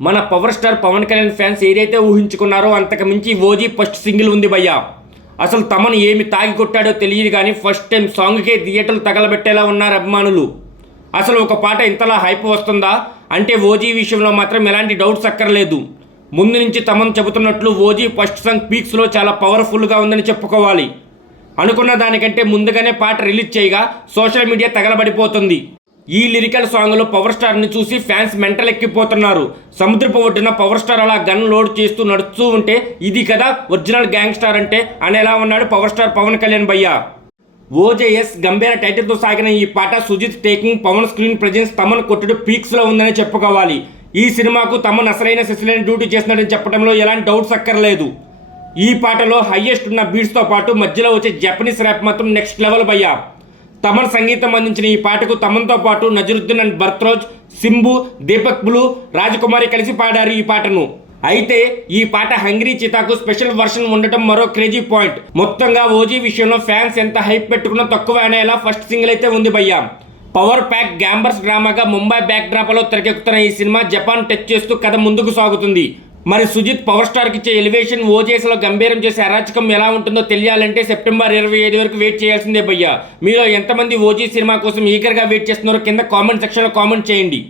మన power star Pawan Kalyan fans ఏదైతే ఊహించుకున్నారో అంతకు మించి ఓజీ ఫస్ట్ సింగిల్ ఉంది భయ్యా. అసలు తమను ఏమి తాగి కొట్టాడో తెలియదు కానీ ఫస్ట్ టైం సాంగ్కే థియేటర్లు తగలబెట్టేలా ఉన్నారు అభిమానులు. అసలు ఒక పాట ఇంతలా హైప్ వస్తుందా అంటే ఓజీ విషయంలో మాత్రం ఎలాంటి డౌట్స్ అక్కర్లేదు. ముందు నుంచి తమను చెబుతున్నట్లు ఓజీ ఫస్ట్ సాంగ్ పీక్స్లో చాలా పవర్ఫుల్గా ఉందని చెప్పుకోవాలి. అనుకున్న దానికంటే ముందుగానే పాట రిలీజ్ చేయగా సోషల్ మీడియా తగలబడిపోతుంది. ఈ లిరికల్ సాంగ్లో పవర్ స్టార్ని చూసి ఫ్యాన్స్ మెంటల్ ఎక్కిపోతున్నారు. సముద్రపు ఒడ్డున పవర్ స్టార్ అలా గన్ లోడ్ చేస్తూ నడుస్తూ ఉంటే ఇది కదా ఒరిజినల్ గ్యాంగ్ స్టార్ అంటే అనేలా ఉన్నాడు పవర్ స్టార్ పవన్ కళ్యాణ్ భయ్య. ఓజేఎస్ గంభీర టైటిల్తో సాగిన ఈ పాట Sujeeth taking Pawan screen presence Thaman కొట్టుడు పీక్స్లో ఉందని చెప్పుకోవాలి. ఈ సినిమాకు తమన్ అసలైన సిసిలైన డ్యూటీ చేస్తున్నాడని చెప్పడంలో ఎలాంటి డౌట్స్ అక్కర్లేదు. ఈ పాటలో హైయెస్ట్ ఉన్న బీట్స్తో పాటు మధ్యలో వచ్చే జపనీస్ ర్యాప్ మాత్రం నెక్స్ట్ లెవెల్ భయ్యా. తమన్ సంగీతం అందించిన ఈ పాటకు తమన్తో పాటు నజరుద్దీన్ అండ్ భరత్రోజ్, సింబు, దీపక్ బ్లూ, రాజకుమారి కలిసి పాడారు ఈ పాటను. అయితే ఈ పాట హంగ్రీ చితాకు స్పెషల్ వర్షన్ ఉండటం మరో క్రేజీ పాయింట్. మొత్తంగా ఓజీ విషయంలో ఫ్యాన్స్ ఎంత హైప్ పెట్టుకున్నా తక్కువ అనేలా ఫస్ట్ సింగిల్ అయితే ఉంది భయ్యా. పవర్ ప్యాక్ గ్యాంబర్స్ డ్రామాగా ముంబై బ్యాక్ డ్రాపాలో తెరకెక్కుతున్న ఈ సినిమా జపాన్ టచ్ చేస్తూ కథ ముందుకు సాగుతుంది. మరి సుజిత్ పవర్ స్టార్కి ఇచ్చే ఎలివేషన్ ఓజేస్లో గంభీరం చేసే అరాచకం ఎలా ఉంటుందో తెలియాలంటే సెప్టెంబర్ 25 వరకు వెయిట్ చేయాల్సిందే భయ్యా. మీలో ఎంతమంది ఓజీ సినిమా కోసం ఈగర్గా వెయిట్ చేస్తున్నారో కింద కామెంట్ సెక్షన్లో కామెంట్ చేయండి.